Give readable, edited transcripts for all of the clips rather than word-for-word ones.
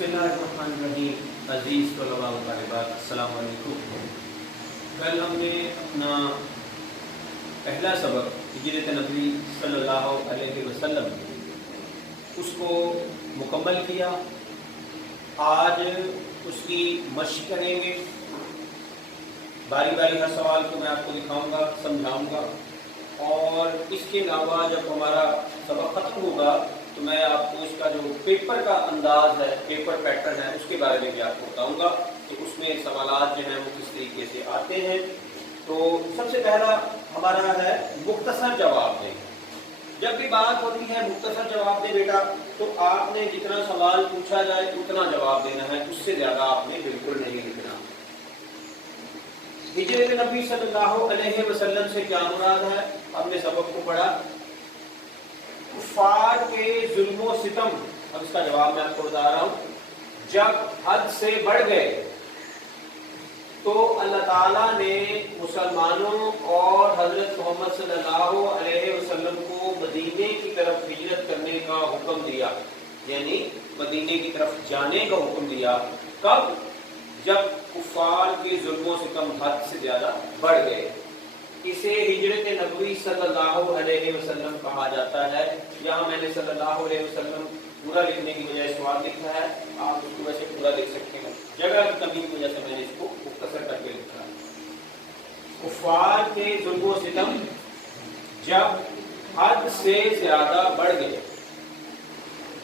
बिस्मिल्लाहिर्रहमानिर्रहीम। अज़ीज़ तलबा व तालिबात, अस्सलामु अलैकुम। कल हमने अपना पहला सबक हिजरत नबी सल्लल्लाहु अलैहि वसल्लम उसको मुकम्मल किया। आज उसकी मशक करेंगे। बारी बारी हर सवाल को मैं आपको दिखाऊंगा, समझाऊंगा, और इसके अलावा जब हमारा सबक ख़त्म होगा तो मैं आपको इसका जो पेपर का अंदाज है, पेपर पैटर्न है, उसके बारे में भी आपको बताऊंगा कि उसमें सवालात जो हैं वो किस तरीके से आते हैं। तो सबसे पहला हमारा है मुख्तसर जवाब दें। जब भी बात होती है मुख्तसर जवाब दे बेटा, तो आपने जितना सवाल पूछा जाए उतना जवाब देना है, उससे ज़्यादा आपने बिल्कुल नहीं लिखना। हिजरत नबी सल्लल्लाहु अलैहि वसल्लम से क्या मुराद है? हमने सबक को पढ़ा कुफार के जुल्म सितम। अब इसका जवाब मैं आपको बता रहा हूं। जब हद से बढ़ गए तो अल्लाह ताला ने मुसलमानों और हजरत मोहम्मद सल्लल्लाहु अलैहि वसल्लम को मदीने की तरफ हिजरत करने का हुक्म दिया, यानी मदीने की तरफ जाने का हुक्म दिया। कब? जब कुफार के जुल्म सितम हद से ज्यादा बढ़ गए। इसे हिजरत नबवी सल्लल्लाहु अलैहि वसल्लम कहा जाता है। यहाँ मैंने सल्लल्लाहु अलैहि वसल्लम पूरा लिखने की बजाय सवाल लिखा है, आप उसको वैसे पूरा लिख सकते हैं। जगह की कमी की वजह से मैंने इसको मुख्तसर करके लिखा है। कुफार के जुल्म सितम जब हद से ज्यादा बढ़ गए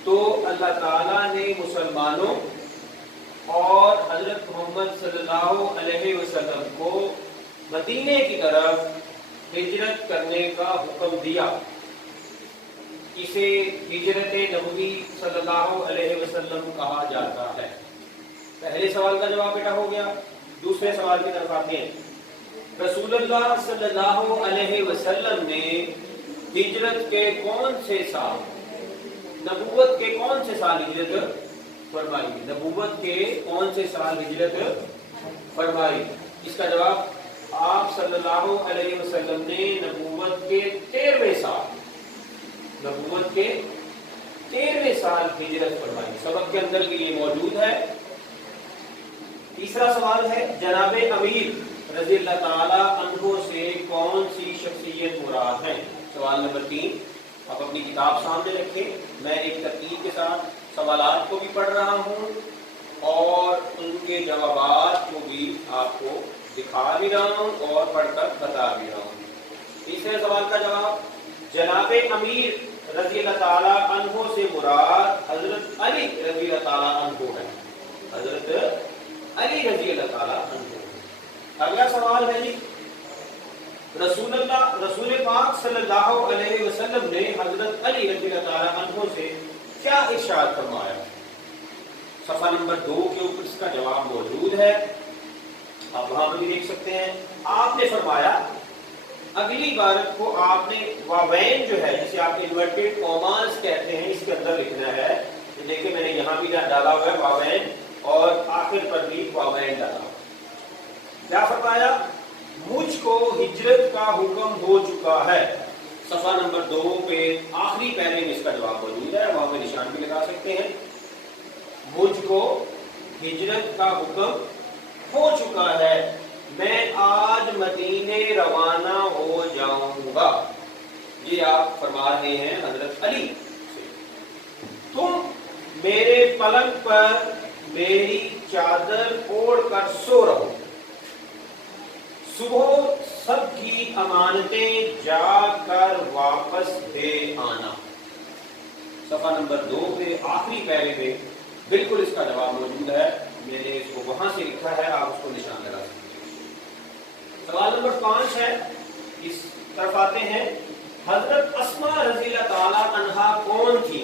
तो अल्लाह ताला ने मुसलमानों और हजरत मोहम्मद सल्लल्लाहु अलैहि वसल्लम को मदीने की तरफ हिजरत करने का हुक्म दिया। इसे हिजरत नबवी सल्लल्लाहु अलैहि वसल्लम कहा जाता है। पहले सवाल का जवाब बेटा हो गया। दूसरे सवाल की तरफ आते हैं। रसूलुल्लाह सल्लल्लाहु अलैहि वसल्लम ने हिजरत के कौन से साल, नबूवत के कौन से साल हिजरत फरमाई? नबूवत के कौन से साल हिजरत फरमाई? इसका जवाब आप सल्लल्लाहु अलैहि वसल्लम ने नबूवत के 13वें साल, नबूवत के 13वें साल हिजरत फरमाई। सबक के अंदर ये मौजूद है। तीसरा सवाल है जनाबे अमीर रज़ी अल्लाह ताला अन्हु से कौन सी शख्सियत मुराद है? सवाल नंबर 3। आप अपनी किताब सामने रखें। मैं एक तरतीब के साथ सवालात को भी पढ़ रहा हूँ और उनके जवाबात को भी आपको दिखा भी रहा हूँ और पढ़कर बता भी रहा हूँ। तीसरे सवाल का जवाब जनाबे अमीर रज़ी अल्लाह ताला अन्हु से मुराद हजरत अली रज़ी अल्लाह ताला अन्हु है। हजरत अली रज़ी अल्लाह ताला अन्हु। अगला सवाल है जी, रसूल पाक सल्लल्लाहु अलैहि वसल्लम ने हजरत अली रज़ी अल्लाह ताला अन्हु से क्या इरशाद फरमाया? सफा नंबर 2 के ऊपर इसका जवाब मौजूद है, आप वहां पर भी देख सकते हैं। आपने फरमाया अगली इबारत को आपने वावैन जो है, जिसे आप इन्वर्टेड कॉमास कहते हैं, इसके अंदर लिखना है। देखिए मैंने यहाँ भी डाला हुआ है वावैन और आखिर पर भी वावैन डाला। क्या फरमाया? मुझको हिजरत का हुक्म हो चुका है। सफा नंबर 2 पे आखिरी पैरे में इसका जवाब मौजूद है, वहां पे निशान भी लगा सकते हैं। मुझको हिजरत का हुक्म हो चुका है, मैं आज मदीने रवाना हो जाऊंगा। ये आप फरमा रहे हैं हजरत अली से। तुम मेरे पलंग पर मेरी चादर ओढ़ कर सो रहो, सुबह सबकी अमानतें जाकर वापस दे आना। सफा नंबर 2 पे आखिरी पैरे में बिल्कुल इसका जवाब मौजूद है। मैंने इसको वहां से लिखा है, आप उसको निशान लगा सकते हैं। सवाल नंबर 5 है, इस तरफ आते हैं। हजरत अस्मा रज़ी अल्लाह ताला अन्हा कौन थी?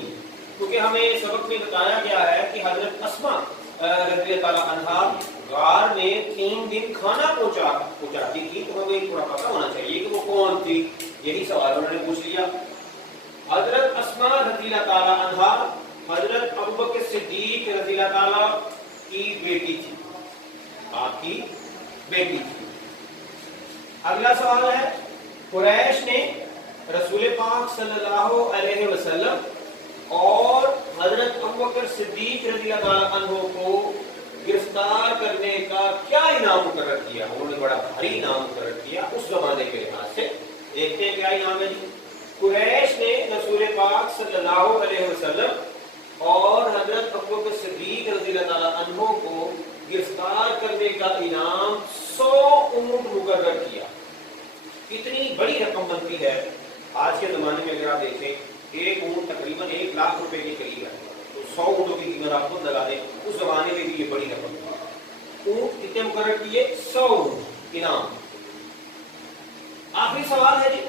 क्योंकि हमें सबक में बताया गया है कि हजरत अस्मा रज़ी अल्लाह ताला अन्हा गार में 3 दिन खाना पहुंचाती थी, तो हमें थोड़ा पता होना चाहिए कि वो कौन थी। यही सवाल उन्होंने पूछ लिया। हजरत अस्मा रज़ी अल्लाह ताला अन्हा हजरत अबू बकर सिद्दीक रज़ी अल्लाह ताला की बेटी थी, आपकी बेटी थी। अगला सवाल है, कुरैश ने रसूल पाक सल्लल्लाहु अलैहि वसल्लम और حضرت ابو بکر صدیق رضی اللہ عنہ کو گرفتار کرنے کا کیا انعام مقرر کیا؟ انہوں نے بڑا بھاری انعام مقرر کیا اس زمانے کے لحاظ سے. دیکھتے ہیں کیا انعام ہے جی. قریش نے رسول پاک صلی اللہ علیہ وسلم اور حضرت ابو بکر صدیق رضی اللہ عنہ کو گرفتار کرنے کا انعام 100 اونٹ مقرر کیا. کتنی بڑی رقم بنتی ہے آج کے زمانے میں. اگر آپ دیکھیں ایک اونٹ تقریباً 1 لاکھ روپے کے قریب ہے, تو 100 اونٹوں کی قیمت آپ خود لگا دیں. اس زمانے میں بھی یہ بڑی رقم تھی. اونٹ کتنے مقرر کیے؟ 100 اونٹ انعام. آخری سوال ہے جی,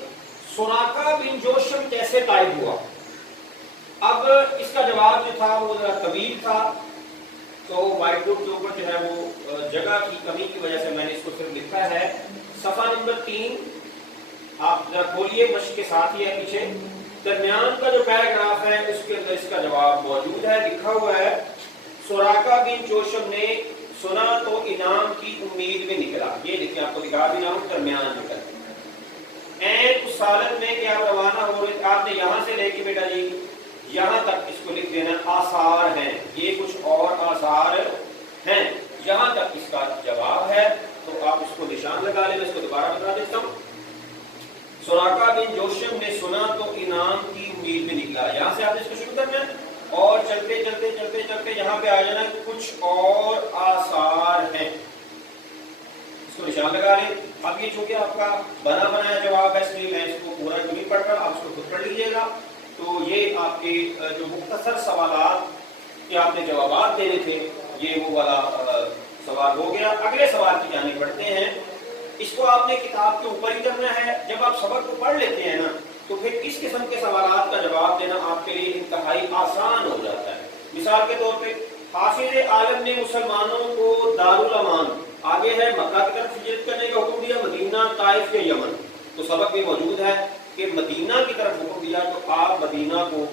سراقہ بن جوشم کیسے طائب ہوا؟ اب اس کا جواب جو تھا وہ ذرا طویل تھا, تو وائٹ بورڈ کے اوپر جو ہے وہ جگہ کی کمی کی وجہ سے میں نے اس کو صرف لکھا ہے. صفحہ نمبر 3 آپ ذرا کھولیے, مشق کے ساتھ ہی ہے پیچھے. درمیان کا جو پیراگراف ہے اس کے اندر اس کا جواب موجود ہے. لکھا ہوا ہے سراقہ بن جوشم نے سنا تو انعام کی امید میں نکلا. یہ دیکھیں آپ کو دکھا بھی رہا ہوں, درمیان نکل این اس حالت میں کہ آپ روانہ ہو رہے. آپ نے یہاں سے لے کے بیٹا جی یہاں تک اس کو لکھ دینا آثار ہیں. یہ کچھ اور آثار ہیں, یہاں تک اس کا جواب ہے. تو آپ اس کو نشان لگا لیں. میں اس کو دوبارہ بتا دیتا ہوں. سراقہ بن جوشم نے سنا تو انعام کی امید میں نکلا. یہاں سے آپ اس کو شروع کرنا ہے اور چلتے چلتے چلتے چلتے یہاں پہ آ جانا کچھ اور آثار ہیں. اس کو نشان لگا لیں. اب یہ چونکہ آپ کا بنا بنایا جواب ہے اس لیے میں اس کو پورا نہیں پڑھ رہا, آپ اس کو خود پڑھ لیجیے گا. تو یہ آپ کے جو مختصر سوالات کے آپ نے جوابات دینے تھے یہ وہ والا سوال ہو گیا. اگلے سوال کی جانب بڑھتے ہیں. اس کو آپ نے کتاب کے اوپر ہی کرنا ہے. جب آپ سبق کو پڑھ لیتے ہیں نا تو پھر اس قسم کے سوالات کا جواب دینا آپ کے لیے انتہائی آسان ہو جاتا ہے. مثال کے طور پہ حافظ عالم نے مسلمانوں کو دارالامان, آگے ہے مکہ کی طرف ہجرت کرنے کا حکم دیا, مدینہ, طائف یا یمن. تو سبق میں موجود ہے کہ مدینہ کی طرف حکم دیا, تو آپ مدینہ کو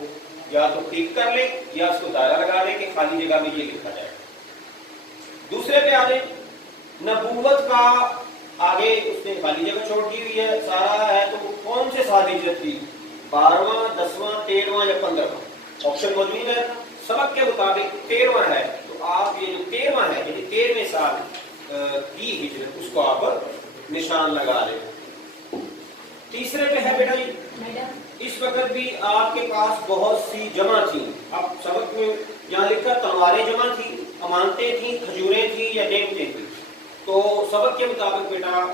یا تو ٹک کر لیں یا اس کو دائرہ لگا لیں کہ خالی جگہ میں یہ لکھا جائے. دوسرے پہ آگے نبوت کا, آگے اس نے خالی جگہ چھوڑ دی ہوئی ہے, سارا ہے. تو کون سے سال ہجرت کی, 12واں, 10واں, 13واں یا 15واں؟ آپشن موجود ہے. سبق کے مطابق 13واں ہے, تو آپ یہ جو 13واں ہے یعنی 13ویں سال کی ہجرت اس کو آپ نشان لگا لیں. تیسرے پہ ہے بیٹا جی اس وقت بھی آپ کے پاس بہت سی جمع تھیں. اب سبق میں یہاں لکھا تلواریں جمع تھیں, امانتیں تھیں, کھجوریں تھیں یا نعمتیں تھیں. تو سبق کے مطابق بیٹا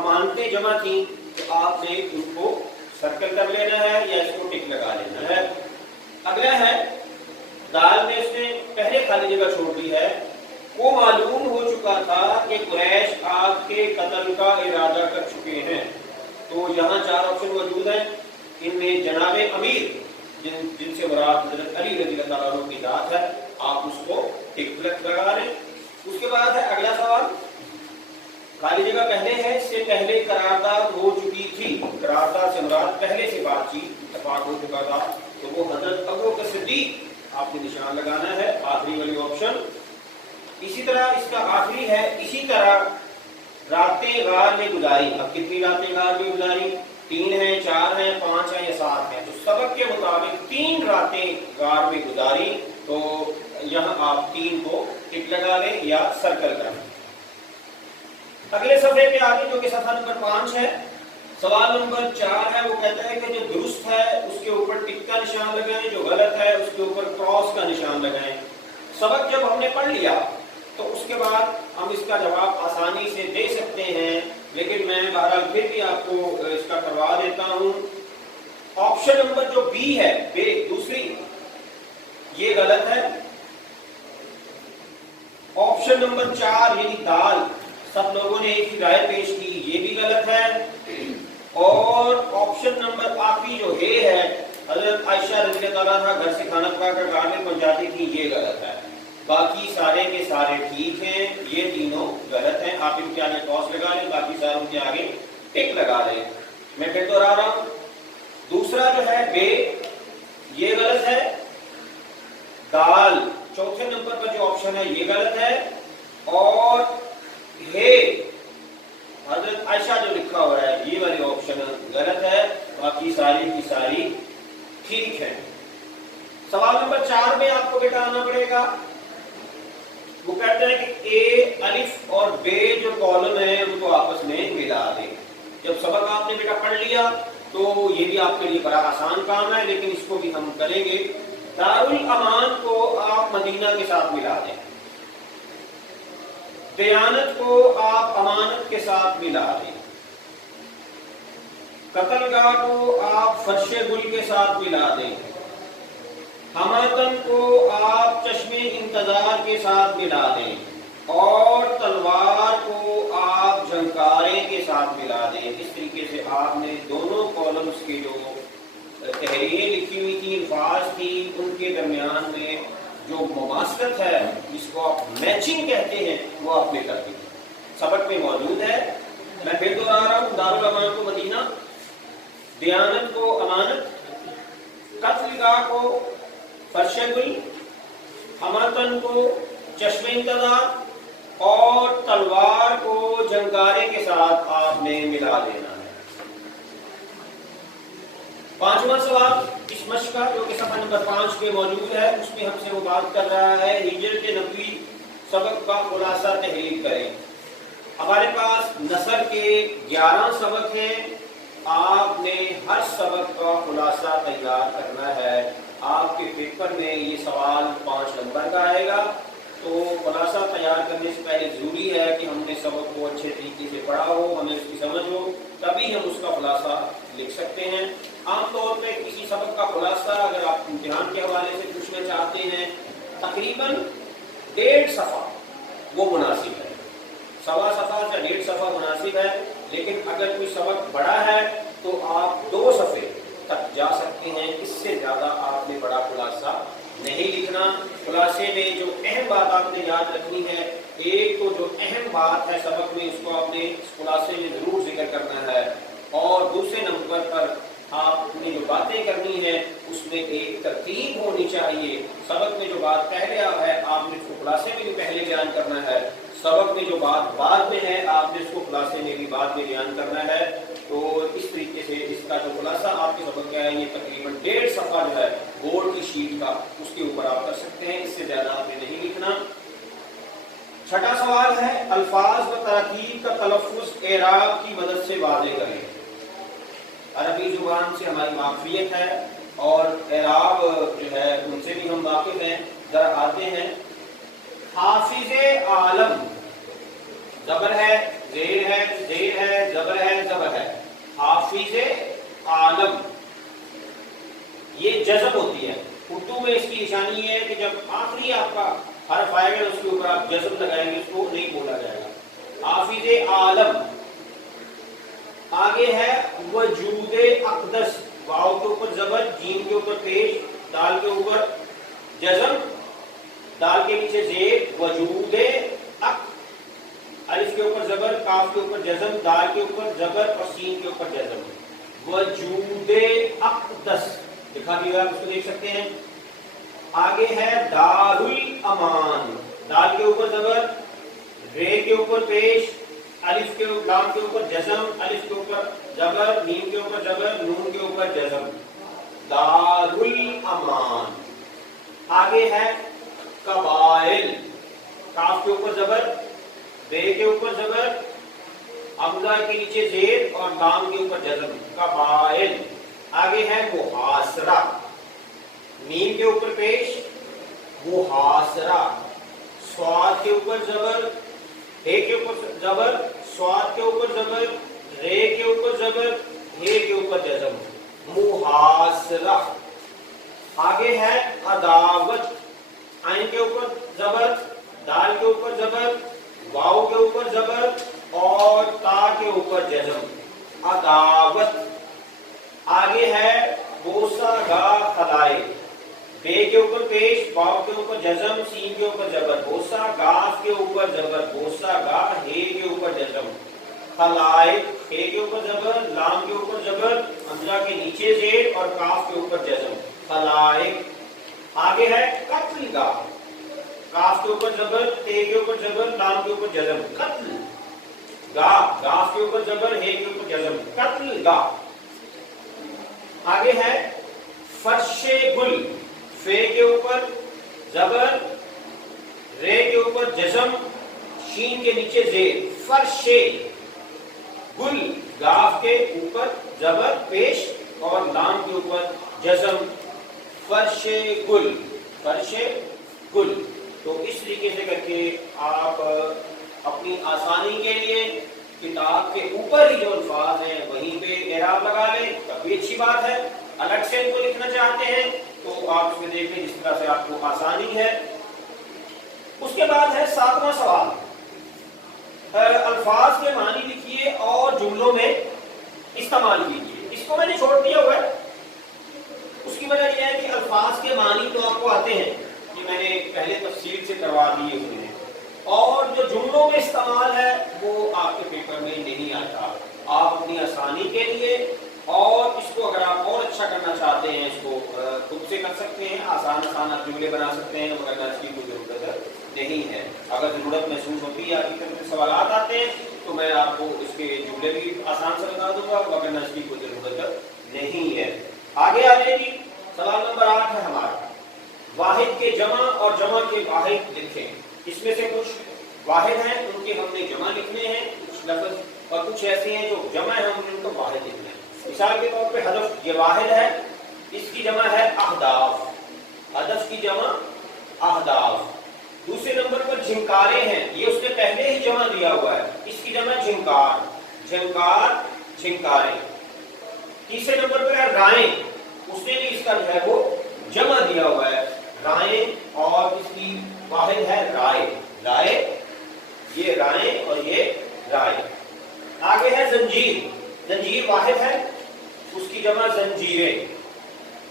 امانتیں جمع تھیں, تو آپ نے ان کو سرکل کر لینا ہے یا اس کو ٹک لگا لینا ہے. اگلا ہے دال میں اس نے پہلے خالی جگہ چھوڑ دی ہے. وہ معلوم ہو چکا تھا کہ قریش آپ کے قتل کا ارادہ کر چکے ہیں. تو یہاں 4 آپشن موجود ہیں. ان میں جناب امیر جن سے مراد حضرت علی رضی اللہ عنہ کی ذات ہے, آپ اس کو ٹک لگا لیں. اس کے بعد ہے اگلا سوال, خالی جگہ پہلے ہے, اس سے پہلے قرارداد ہو چکی تھی. قرارداد سے مراد پہلے سے بات چیت اتفاق ہو چکا تھا, تو وہ حضرت ابو بکر صدیق آپ نے نشان لگانا ہے, آخری والی آپشن. اسی طرح اس کا آخری ہے, اسی طرح راتیں غار میں گزاری. اب کتنی راتیں غار میں گزاری, 3 ہیں, 4 ہیں, 5 ہیں یا 7 ہیں؟ تو سبق کے مطابق 3 راتیں غار میں گزاری. تو یہاں آپ 3 کو ٹک لگا لیں یا سرکل کریں. اگلے صفحے پہ آگے جو کہ صفحہ نمبر 5 ہے, سوال نمبر 4 ہے. وہ کہتا ہے کہ جو درست ہے اس کے اوپر ٹک کا نشان لگائیں, جو غلط ہے اس کے اوپر کراس کا نشان لگائیں. سبق جب ہم نے پڑھ لیا تو اس کے بعد ہم اس کا جواب آسانی سے دے سکتے ہیں, لیکن میں بہرحال پھر بھی آپ کو اس کا کروا دیتا ہوں. آپشن نمبر جو بی ہے, بے دوسری, یہ غلط ہے. آپشن نمبر 4 یعنی دال, سب لوگوں نے ایک ہی رائے پیش کی, یہ بھی غلط ہے. اور آپشن نمبر آخری جو ہے حضرت عائشہ رضی اللہ عنہا گھر سے کھانا پکا کر گھر میں پہنچاتی تھی, یہ غلط ہے. باقی سارے کے سارے ٹھیک ہیں, یہ تینوں غلط ہیں. آپ ان کے آگے کراس لگا لیں, باقی ساروں کے آگے ٹک لگا لیں. میں پھر دوہرا رہا ہوں, دوسرا جو ہے بے, یہ غلط ہے. دال چوتھے نمبر پر جو آپشن ہے یہ غلط ہے. اور ہے حضرت عائشہ جو لکھا ہوا ہے یہ والی آپشن غلط ہے. باقی ساری کی ساری ٹھیک ہے. सवाल नंबर 4 में आपको बेटा आना पड़ेगा। वो कहते हैं कि ए अलिफ और बे जो कॉलम है उनको आपस में मिला दें। जब सबक आपने बेटा पढ़ लिया तो ये भी आपके लिए बड़ा आसान काम है, लेकिन इसको भी हम करेंगे। दारुल अमान को आप मदीना के साथ मिला दें, दयानत को आप अमानत के साथ मिला दें, कत्लगाह को आप फर्शे गुल के साथ मिला दें, हमातन को आप चश्मे इंतजार के साथ मिला दें, और तलवार को आप झंकारे के साथ मिला दें। इस तरीके से आपने दोनों कॉलम्स के जो तहरीरें लिखी हुई थी, अल्फाज थी, उनके दरमियान में जो मुमासलत है, जिसको आप मैचिंग कहते हैं, वो आपने कर दी। सबक में मौजूद है। मैं फिर दोहरा रहा हूँ। दारुल अमान को मदीना, दयानत को अमानत, कत्लगाह को फर्शे गुल, हमातन को चश्मे इंतजार और तलवार को जंगारे के साथ आपने मिला देना है। 5वां सवाल इस मश्क का, जो कि सफ़ा नंबर 5 में मौजूद है, उसमें हमसे वो बात कर रहा है हिजरत नबवी सबक का खुलासा तहरीर करें। हमारे पास नसर के 11 सबक हैं। आपने हर सबक का खुलासा तैयार करना है। आपके पेपर में ये सवाल 5 नंबर का आएगा, तो खुलासा तैयार करने से पहले ज़रूरी है कि हमने सबक को अच्छे तरीके से पढ़ा हो, हमें उसकी समझ हो, तभी हम उसका खुलासा लिख सकते हैं। आमतौर पे किसी सबक का खुलासा अगर आप इम्तिहान के हवाले से पूछना चाहते हैं, तकरीबन 1.5 सफ़ा वो मुनासिब है, 1.25 सफ़ा या 1.5 सफ़ा मुनासिब है। लेकिन अगर कोई सबक बड़ा है तो आप 2 सफ़े तक जा सकते हैं। इससे ज़्यादा आपने बड़ा खुलासा नहीं लिखना। खुलासे में जो अहम बात आपने याद रखनी है, एक तो जो अहम बात है सबक में, उसको आपने इस खुलासे में जरूर जिक्र करना है, और दूसरे नंबर पर आपने जो बातें करनी है उसमें एक तरतीब होनी चाहिए। सबक में जो बात पहले है आपने उसको खुलासे में भी पहले बयान करना है, सबक में जो बात बाद में है आपने उसको खुलासे में भी बाद में बयान करना है। तो इस तरीके से इसका जो खुलासा आपके सबक का है, ये तकरीबन 1.5 सफ़ा जो है बोर्ड की शीट का, उसके ऊपर आप कर सकते हैं। इससे ज्यादा आपने नहीं लिखना। 6वां सवाल है अल्फाज व तराकीब का तलफ़्फ़ुज़ एराब की मदद से वाज़ेह करें। अरबी जुबान से हमारी माफ़ियत है और एराब जो है उनसे भी हम वाकिफ हैं। जरा आते हैं। हाफिज़े आलम, ज़बर है, ज़ेर है, ज़ेर है, ज़बर है, ज़बर है। हाफिज़े आलम, ये जज़म होती है। उर्दू में इसकी निशानी है कि जब आखिरी आपका हर्फ आएगा उसके ऊपर आप जज़म लगाएंगे, उसको नहीं बोला जाएगा। हाफिज़े आलम। आगे है वजूदे अक़दस, वाव के ऊपर ज़बर, जीम के ऊपर पेश, दाल के ऊपर जज़म, दाल के नीचे ज़ेर, वजूदे अक़, अलिफ के ऊपर ज़बर, काफ के ऊपर जज़म, दाल के ऊपर ज़बर और सीन के ऊपर जज़म। वजूदे अक़दस दिखा दिया, आप उसको देख सकते हैं। आगे है दारुल अमान, दाल के ऊपर ज़बर, रे के ऊपर पेश, अलिफ के लाम के ऊपर जज़म, अलिफ के ऊपर ज़बर, मीम के ऊपर ज़बर, नून के ऊपर जज़म। दारुल अमान। आगे है कबाइल, काफ के ऊपर ज़बर, बे के ऊपर ज़बर, हमज़ा के नीचे ज़ेर और लाम के ऊपर जज़म। कबाइल। आगे है मुहासरा, मीम के ऊपर पेश, मुहासरा, स्वाद के ऊपर ज़बर, हे के ऊपर ज़बर, स्वाद के ऊपर ज़बर, रे के ऊपर ज़बर, हे के ऊपर जज़म। मुहासरा। आगे है अदावत, आइन के ऊपर ज़बर, दाल के ऊपर ज़बर, वाव के ऊपर ज़बर और ता के ऊपर जज़म। अदावत। आगे है बोसा गा खलाए, बे के ऊपर पेश, वाव के ऊपर जज़म, सीन के ऊपर ज़बर, बोसा गाफ के ऊपर ज़बर, बोसा गा, हे के ऊपर जज़म। खलाए, हे के ऊपर ज़बर, लाम के ऊपर ज़बर, हमज़ा के नीचे ज़ेर और काफ के ऊपर जज़म। खलाए। आगे है कत्लगा, काफ के ऊपर ज़बर, ते के ऊपर ज़बर, लाम के ऊपर जज़म। कत्ल गा, गाफ के ऊपर ज़बर, हे के ऊपर जज़म। कत्लगा। आगे है फर्शे गुल, फे के ऊपर जबर, रे के ऊपर जज़म, शीन के नीचे जेर, फर्शे, गुल, गाफ के ऊपर जबर पेश और लाम के ऊपर जज़म, फर्शे गुल, फर्शे गुल। तो इस तरीके से करके आप अपनी आसानी के लिए किताब के ऊपर ही जो अल्फाज हैं वहीं पे एराब लगा लें, काफी अच्छी बात है। अलग से इनको लिखना चाहते हैं तो आप इसमें देख लें जिस तरह से आपको आसानी है। उसके बाद है 7वां सवाल, अल्फाज के मानी लिखिए और जुमलों में इस्तेमाल कीजिए। इसको मैंने छोड़ दिया हुआ है, उसकी वजह यह है कि अल्फाज के मानी तो आपको आते हैं, ये मैंने पहले तफसील से करवा दिए हुए हैं, और जो जुमलों में इस्तेमाल है वो आपके पेपर में नहीं आता। आप अपनी आसानी के लिए और इसको अगर आप और अच्छा करना चाहते हैं इसको खुद से कर सकते हैं, आसान आसान आप जुमले बना सकते हैं, वरना इसकी कोई जरूरत नहीं है। अगर जरूरत महसूस होती है, आपकी तरफ से सवाल आते हैं तो मैं आपको इसके जुमले भी आसान से बता दूंगा, वरना इसकी कोई जरूरत नहीं है। आगे आ जाइए, सवाल नंबर 8 है हमारा, वाहिद के जमा और जमा के वाहिद लिखें। इसमें से कुछ वाहिद हैं उनके हमने जमा लिखने हैं कुछ लफ्ज, और कुछ ऐसे हैं जो जमा है हमने उनको वाहिद लिखने हैं। मिसाल के तौर पे हदफ, ये वाहिद है, इसकी जमा है अहदाफ, हदफ की जमा अहदाफ। दूसरे नंबर पर झिंकारे हैं, ये उसने पहले ही जमा दिया हुआ है, इसकी जमा झिंकार, झिंकार झिंकारे। तीसरे नंबर पर है रायें, उसने भी इसका जो है वो जमा दिया हुआ है, रायें, और इसकी वाहिद है राय, राय, ये रायें और ये राय। आगे है जंजीर, जंजीर वाहिद है, उसकी जमा जंजीरें,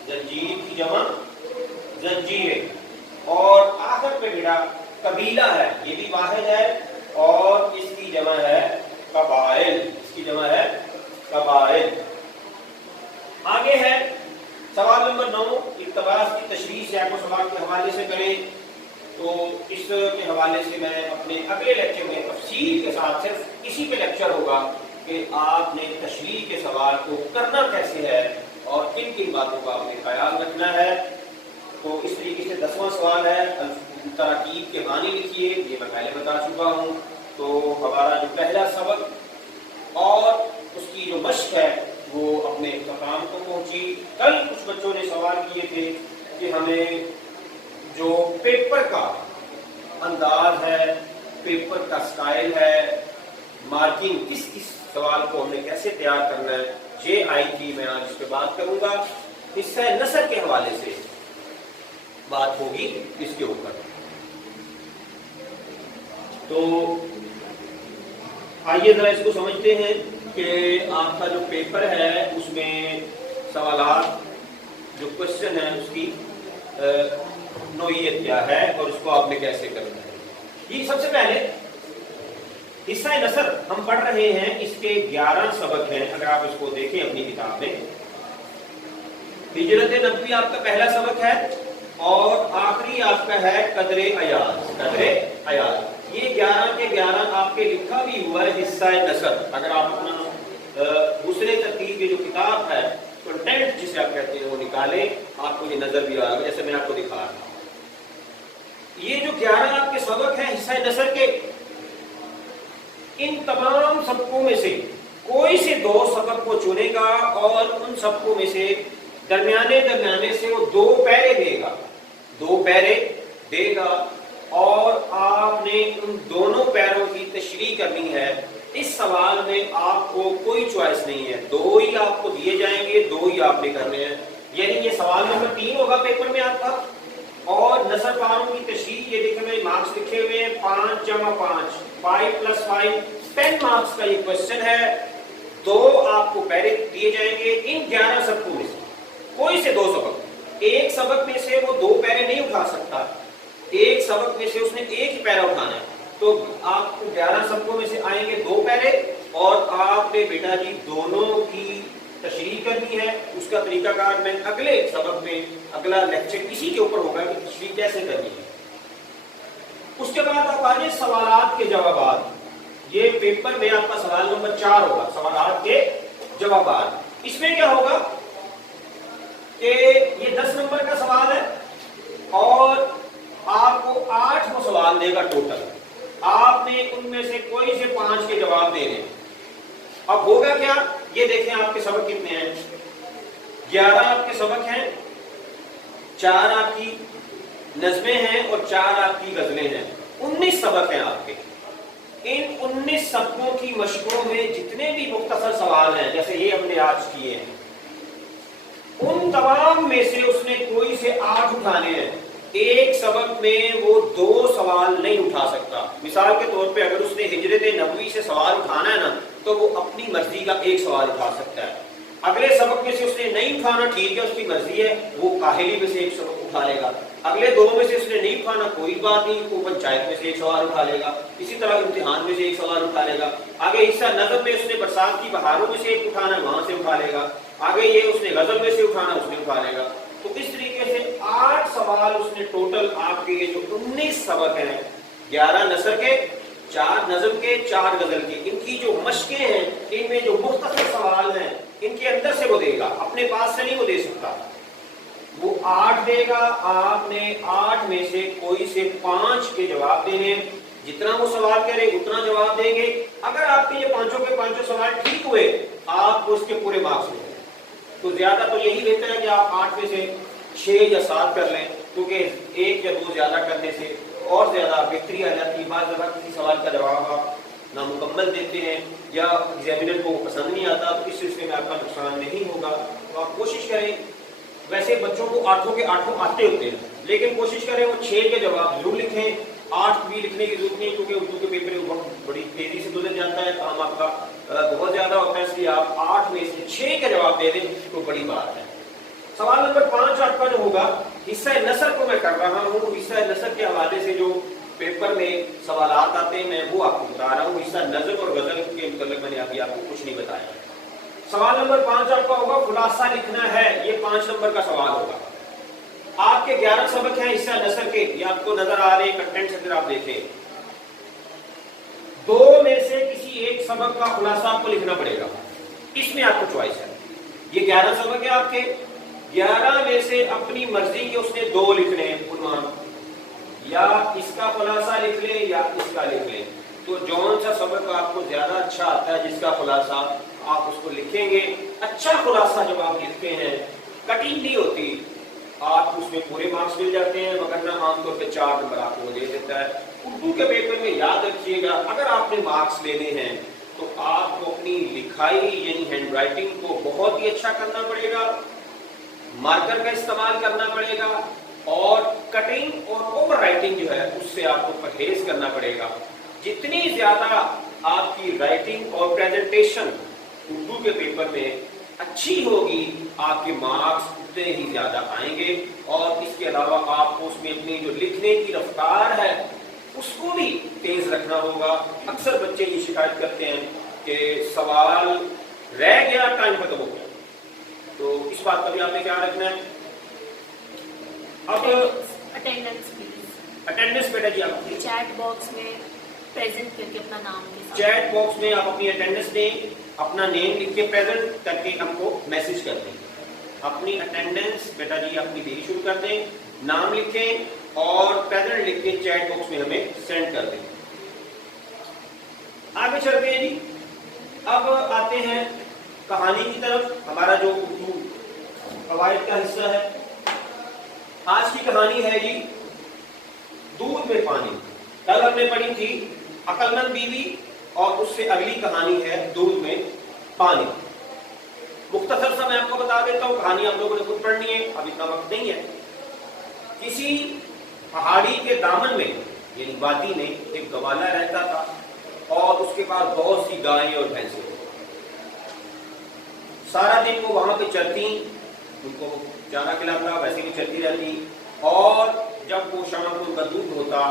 जंजीर की जमा जंजीरें। और आखिर पे बेटा कबीला है, ये भी वाहिद है और इसकी जमा है कबाइल, इसकी जमा है कबाइल। आगे है सवाल नंबर 9, इक्तबास की तशरीह से आपको सवाल के हवाले से करें, तो इसके हवाले से मैं अपने अगले लेक्चर में तफसील के साथ, सिर्फ इसी पे लेक्चर होगा कि आपने तशरीह के सवाल को करना कैसे है और किन किन बातों का आपने ख्याल रखना है। तो इस तरीके से 10वां सवाल है, तराकीब के मानी लिखिए, ये मैं पहले बता चुका हूँ। तो हमारा जो पहला सबक और उसकी जो मश्क है वो अपने इख्तिताम को पहुंची। कल कुछ बच्चों ने सवाल किए थे कि हमें जो पेपर का अंदाज है, पेपर का स्टाइल है, मार्किंग, किस किस सवाल को हमें कैसे तैयार करना है, ये आई थी, मैं आज इस पे बात करूंगा। हिस्सा नसर के हवाले से बात होगी इसके ऊपर। तो आइए जरा इसको समझते हैं कि आपका जो पेपर है उसमें सवालात, जो क्वेश्चन है उसकी नौइयत क्या है और उसको आपने कैसे करना है। ये सबसे पहले हिस्सा नसर हम पढ़ रहे हैं, इसके 11 सबक हैं। अगर आप इसको देखें अपनी किताब में, हिजरत नबवी आपका पहला सबक है और आखिरी आपका है कदरे अयाज, कदरे अयाज। ये 11 के 11 आपके लिखा भी हुआ है हिस्सा नसर। अगर आप अपना दूसरे तरतीब की जो किताब है, कंटेंट जिसे आप कहते हैं, वो निकालें, आपको ये नजर भी आएगा, जैसे मैं आपको दिखा रहा हूं। ये जो 11 आपके सबक हैं हिस्सा नसर के, इन तमाम सबकों में से कोई से 2 सबक को चुनेगा और उन सबकों में से दरमियाने से वो 2 पैरे देगा, 2 पैरे देगा, और आपने उन दोनों पैरों की तशरीह करनी है। इस सवाल में आपको कोई चॉइस नहीं है, 2 ही आपको दिए जाएंगे, 2 ही आपने करने हैं। यानी ये सवाल नंबर 3 होगा पेपर में आपका, और नसर पारों की तशरीह, ये देखिए मेरे मार्क्स लिखे हुए हैं, 5 + 5, 5 + 5, 10 मार्क्स का ये क्वेश्चन है। 2 आपको पैरे दिए जाएंगे इन 11 सबकों में से, कोई से 2 सबक। एक सबक में से वो 2 पैरे नहीं उठा सकता, एक सबक में से उसने एक ही पैरा उठाना है, तो आपको 11 सबकों में से आएंगे 2 पैरे, और आपने बेटा जी दोनों की तशरीह करनी है। उसका तरीकाकार मैं अगले सबक में, अगला लेक्चर इसी के ऊपर होगा कि तशरीह कैसे करनी है। उसके बाद आप आ जाए सवालात के जवाबात। ये पेपर में आपका सवाल नंबर 4 होगा, सवालात के जवाबात। इसमें क्या होगा कि ये 10 नंबर का सवाल है اور آپ کو 8 وہ سوال دے گا ٹوٹل. آپ نے ان میں سے کوئی سے 5 کے جواب دینے. اب ہوگا کیا؟ یہ دیکھیں آپ کے سبق کتنے ہیں. 11 آپ کے سبق ہیں, 4 آپ کی نظمیں ہیں اور 4 آپ کی غزلیں ہیں. 19 سبق ہیں آپ کے. ان 19 سبقوں کی مشقوں میں جتنے بھی مختصر سوال ہیں جیسے یہ ہم نے آج کیے ہیں, ان تمام میں سے اس نے کوئی سے 8 اٹھانے ہیں. ایک سبق میں وہ 2 سوال نہیں اٹھا سکتا. مثال کے طور پہ اگر اس نے ہجرت نبوی سے سوال اٹھانا ہے نا تو وہ اپنی مرضی کا ایک سوال اٹھا سکتا ہے. اگلے سبق میں سے اس نے نہیں اٹھانا, ٹھیک ہے اس کی مرضی ہے, وہ کاہلی میں سے ایک سبق اٹھا لے گا. اگلے 2 میں سے اس نے نہیں اٹھانا, کوئی بات نہیں, وہ پنچایت میں سے ایک سوال اٹھا لے گا. اسی طرح امتحان میں سے ایک سوال اٹھا لے گا. آگے حصہ نظم میں اس نے برسات کی بہاروں میں سے ایک اٹھانا ہے, وہاں سے اٹھا لے گا. آگے یہ اس نے غزل میں سے اٹھانا, اس نے اٹھا لے گا. تو اس طریقے سے 8 سوال اس نے ٹوٹل آپ کے یہ جو 19 سبق ہیں, 11 نثر کے, 4 نظم کے, 4 غزل کے, ان کی جو مشقیں ہیں, ان میں جو مختصر سوال ہیں, ان کے اندر سے وہ دے گا, اپنے پاس سے نہیں وہ دے سکتا. وہ 8 دے گا, آپ نے 8 میں سے کوئی سے 5 کے جواب دینے. جتنا وہ سوال کرے اتنا جواب دیں گے. اگر آپ کے یہ 5 کے 5 سوال ٹھیک ہوئے, آپ کو اس کے پورے مارکس ملیں. تو زیادہ تو یہی بہتر ہے کہ آپ 8 میں سے 6 یا 7 کر لیں, کیونکہ 1 یا 2 زیادہ کرنے سے اور زیادہ بہتری آ جاتی ہے. بعض دفعہ کسی سوال کا جواب آپ نامکمل دیتے ہیں یا ایگزامینر کو پسند نہیں آتا, تو اس سلسلے میں آپ کا نقصان نہیں ہوگا. تو آپ کوشش کریں, ویسے بچوں کو 8 کے 8 آتے ہوتے ہیں, لیکن کوشش کریں وہ 6 کے جواب ضرور لکھیں. 8 بھی لکھنے کی ضرورت نہیں, کیونکہ اردو کے پیپر وقت بڑی تیزی سے گزر جاتا ہے, کام آپ کا بہت زیادہ ہوتا ہے, اس لیے آپ 8 میں سے 6 کے جواب دے دیں تو بڑی بات ہے. سوال نمبر 5 آپ کا جو ہوگا, حصہ نثر کو میں کر رہا ہوں. حصہ نثر کے حوالے سے جو پیپر میں سوالات آتے ہیں میں وہ آپ کو بتا رہا ہوں. حصہ نظم اور غزل کے متعلق میں نے ابھی آپ کو کچھ نہیں بتایا. سوال نمبر 5 آپ کا ہوگا خلاصہ لکھنا ہے. یہ 5 نمبر کا سوال ہوگا. آپ کے 11 سبق ہیں حصہ نثر کے, یہ آپ کو نظر آ رہے ہیں کنٹینٹس اگر آپ دیکھیں. 2 میں سے کسی ایک سبق کا خلاصہ آپ کو لکھنا پڑے گا. اس میں آپ کو چوائس ہے. یہ 11 سبق ہے آپ کے, 11 میں سے اپنی مرضی کے اس نے 2 لکھنے ہیں عنوان, یا اس کا خلاصہ لکھ لیں یا اس کا لکھ لیں. تو جون سا سبق آپ کو زیادہ اچھا آتا ہے جس کا خلاصہ آپ اس کو لکھیں گے. اچھا خلاصہ جب آپ لکھتے ہیں, کٹنگ نہیں ہوتی, آپ اس میں پورے مارکس مل جاتے ہیں, مگر نہ عام طور پہ 4 نمبر آپ کو دے دیتا ہے. اردو کے پیپر میں یاد رکھیے گا, اگر آپ نے مارکس لینے ہیں تو آپ کو اپنی لکھائی یعنی ہینڈ رائٹنگ کو بہت ہی اچھا کرنا پڑے گا, مارکر کا استعمال کرنا پڑے گا, اور کٹنگ اور اوور رائٹنگ جو ہے اس سے آپ کو پرہیز کرنا پڑے گا. جتنی زیادہ آپ کی رائٹنگ اور پریزنٹیشن اردو کے پیپر میں اچھی ہوگی, آپ کے مارکس اتنے ہی زیادہ آئیں گے. اور اس کے علاوہ آپ کو اس میں اپنی جو لکھنے کی رفتار ہے اس کو بھی تیز رکھنا ہوگا. اکثر بچے یہ شکایت کرتے ہیں کہ سوال رہ گیا, ٹائم ختم ہو گیا. تو اس بات کا بھی آپ نے کیا رکھنا ہے. اب اٹینڈنس بیٹا جی آپ چیٹ باکس میں پریزنٹ کر کے اپنا نام کے ساتھ, چیٹ باکس میں آپ اپنی اٹینڈنس دیں, اپنا نیم لکھ کے پریزنٹ کر کے ہم کو میسج کر دیں. اپنی اٹینڈنس بیٹا جی اپنی دینی شروع کر دیں, نام لکھیں اور پریزنٹ لکھ کے چیٹ باکس میں ہمیں سینڈ کر دیں. آگے چلتے ہیں جی. اب آتے ہیں کہانی کی طرف. ہمارا جو اردو قواعد کا حصہ ہے, آج کی کہانی ہے جی دودھ میں پانی. کل ہم نے پڑھی تھی عقل مند بیوی, اور اس سے اگلی کہانی ہے دودھ میں پانی. مختصر سا میں آپ کو بتا دیتا ہوں, کہانی آپ لوگوں نے خود پڑھنی ہے, اب اتنا وقت نہیں ہے. کسی پہاڑی کے دامن میں یعنی وادی میں ایک گوالا رہتا تھا, اور اس کے پاس بہت سی گائیں اور بھینسیں. سارا دن وہ وہاں پہ چرتی, ان کو چارہ کھلاتا, ویسے بھی چلتی رہتی. اور جب وہ شام کو ان کا دودھ ہوتا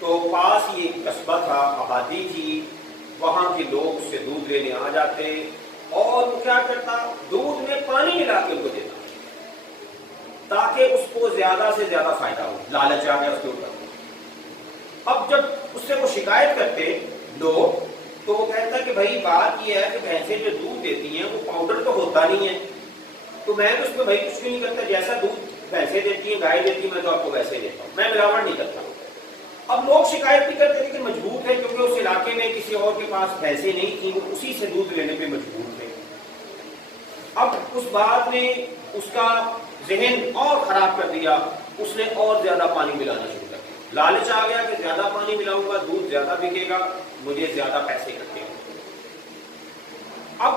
تو پاس ہی ایک قصبہ تھا, آبادی تھی, وہاں کے لوگ اس سے دودھ لینے آ جاتے, اور وہ کیا کرتا, دودھ میں پانی ملا کے ان کو دیتا تاکہ اس کو زیادہ سے زیادہ فائدہ ہو. لالچ آ گیا اس کے اوپر. اب جب اس سے وہ شکایت کرتے لوگ تو وہ کہتا کہ بھائی بات یہ ہے کہ بھینسیں جو دودھ دیتی ہیں وہ پاؤڈر تو ہوتا نہیں ہے, تو میں اس میں بھائی کچھ بھی نہیں کرتا, جیسا دودھ भैंसे देती हैं, गाय देती हैं, मैं तो आपको वैसे देता हूँ, मैं मिलावट नहीं करता। अब लोग शिकायत नहीं करते लेकिन मजबूर थे, क्योंकि उस इलाके में किसी और के पास भैंसे नहीं थी, वो उसी से दूध लेने पे मजबूर थे। अब उस बात ने उसका जहन और खराब कर दिया, उसने और ज्यादा पानी मिलाना शुरू कर दिया। लालच आ गया कि ज्यादा पानी मिलाऊंगा, दूध ज्यादा बिकेगा, मुझे ज्यादा पैसे इकट्ठे होंगे। अब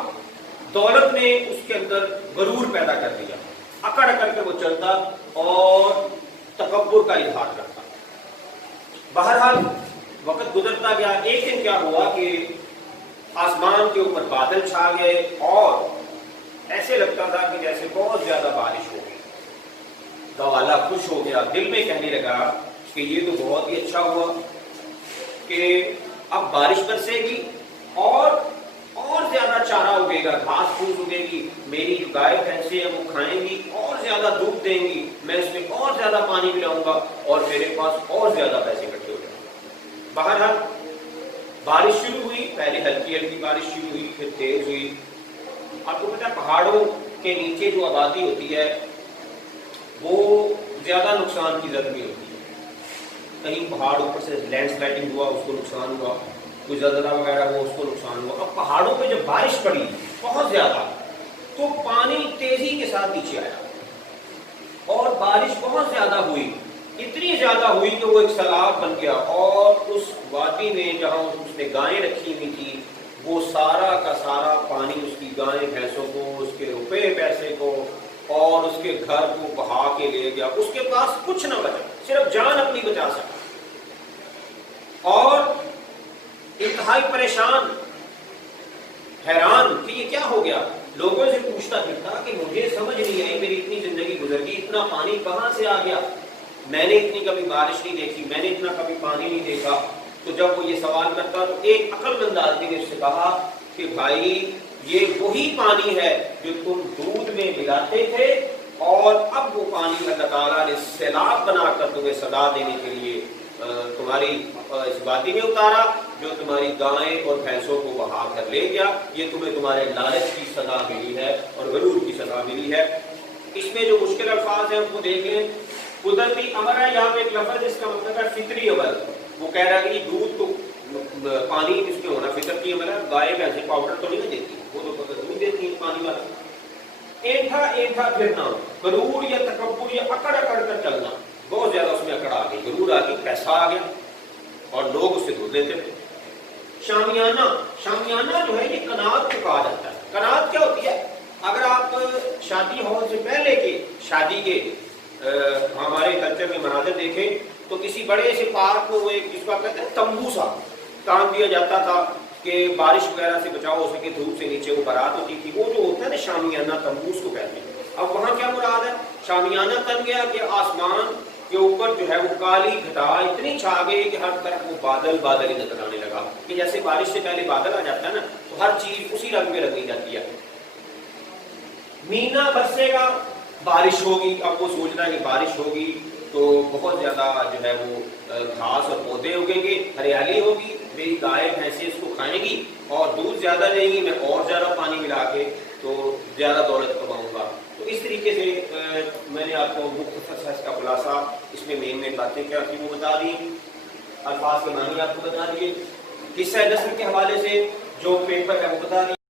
दौलत ने उसके अंदर गरूर पैदा कर दिया, अकड़ अकड़ के वो चलता और तकब्बुर का इजहार करता। बहरहाल वक्त गुजरता गया। एक दिन क्या हुआ कि आसमान के ऊपर बादल छा गए और ऐसे लगता था कि जैसे बहुत ज्यादा बारिश हो गई। गवाला खुश हो गया, दिल में कहने लगा कि ये तो बहुत ही अच्छा हुआ कि अब बारिश बरसेगी और ज्यादा चारा उगेगा, घास फूस उगेगी, मेरी जो गाय भैंसे हैं वो खाएंगी और ज्यादा दूध देंगी, मैं इसमें और ज्यादा पानी मिलाऊंगा और मेरे पास और ज्यादा पैसे इकट्ठे हो जाएंगे। बहरहाल बारिश शुरू हुई, पहले हल्की हल्की बारिश शुरू हुई, फिर तेज हुई। आपको पता है पहाड़ों के नीचे जो आबादी होती है वो ज्यादा नुकसान की जद में होती है। कहीं पहाड़ ऊपर से लैंडस्लाइडिंग हुआ, उसको नुकसान हुआ, कोई ज़लज़ला वगैरह हुआ, उसको नुकसान हुआ। अब पहाड़ों पे जब बारिश पड़ी बहुत ज्यादा, तो पानी तेजी के साथ नीचे आया और बारिश बहुत ज्यादा हुई, इतनी ज्यादा हुई कि वो एक सैलाब बन गया और उस वादी में जहां उसने गायें रखी हुई थी वो सारा का सारा पानी उसकी गायें भैंसों को, उसके रुपए पैसे को और उसके घर को बहा के ले गया। उसके पास कुछ ना बचा, सिर्फ जान अपनी बचा सका और इंतहाई परेशान हैरान कि ये क्या हो गया। लोगों से पूछता फिरता कि मुझे समझ नहीं आई, मेरी इतनी जिंदगी गुजर गई, इतना पानी कहां से आ गया, मैंने इतनी कभी बारिश नहीं देखी, मैंने इतना कभी पानी नहीं देखा। तो जब वो ये सवाल करता तो एक अक्लमंद आदमी ने उससे कहा कि भाई ये वही पानी है जो तुम दूध में मिलाते थे और अब वो पानी अल्लाह ताला ने सैलाब बनाकर तुम्हें सदा देने के लिए तुम्हारी इस वादी में उतारा, जो तुम्हारी गायें और भैंसों को बहा कर ले गया। ये तुम्हें तुम्हारे लालच की सजा मिली है और गरूर की सजा मिली है। इसमें जो मुश्किल अल्फाज हैं उनको देख लें। कुदरती अमर है, यहाँ पे एक लफ्ज इसका मतलब है फितरी अमर। वो कह रहा है कि दूध तो पानी इसमें होना फितरती अमर है, गाय भैंसे पाउडर तो नहीं देती, वो तो दूध देती है पानी वाला। ऐंठा ऐंठा फिरना, गरूर या तकब्बुर या अकड़ अकड़ कर चलना, बहुत ज्यादा उसमें अकड़ आ गई, गरूर आ गई, पैसा आ गया और लोग उससे दूध लेते थे। शामियाना, शामियाना जो है ये कनात को कहा जाता है। कनात क्या होती है? अगर आप शादी हॉल से पहले के शादी के हमारे कल्चर में मनाज़िर देखें तो किसी बड़े से पार्क में वो एक जिसको कहते हैं तंबू सा काम दिया जाता था कि बारिश वगैरह से बचाव हो सके, धूप से नीचे वो बारात होती थी, वो जो होता है ना शामियाना, तंबू उसको कहते हैं। अब वहाँ क्या मुराद है? शामियाना तन गया कि आसमान के ऊपर जो है वो काली घटा इतनी छा गई कि हर तरफ वो बादल बादल ही नजर आने लगा, कि जैसे बारिश से पहले बादल आ जाता है ना तो हर चीज उसी रंग में रंगी जाती है। मीना बरसेगा, बारिश होगी। अब वो सोच रहा है कि बारिश होगी तो बहुत ज्यादा जो है वो घास और पौधे उगेंगे, हरियाली होगी, मेरी गाय भैंसे इसको खाएंगी और दूध ज्यादा देंगी, मैं और ज्यादा पानी मिला के तो ज्यादा दौलत कमाऊंगा। तो इस तरीके से मैंने आपको मुख्तसर सा इसका खुलासा, इसमें मेन बातें क्या थी वो बता दी, अल्फाज के मानी आपको बता दिए, किस्सा नस्ल के हवाले से जो पेपर है वो बता दिए।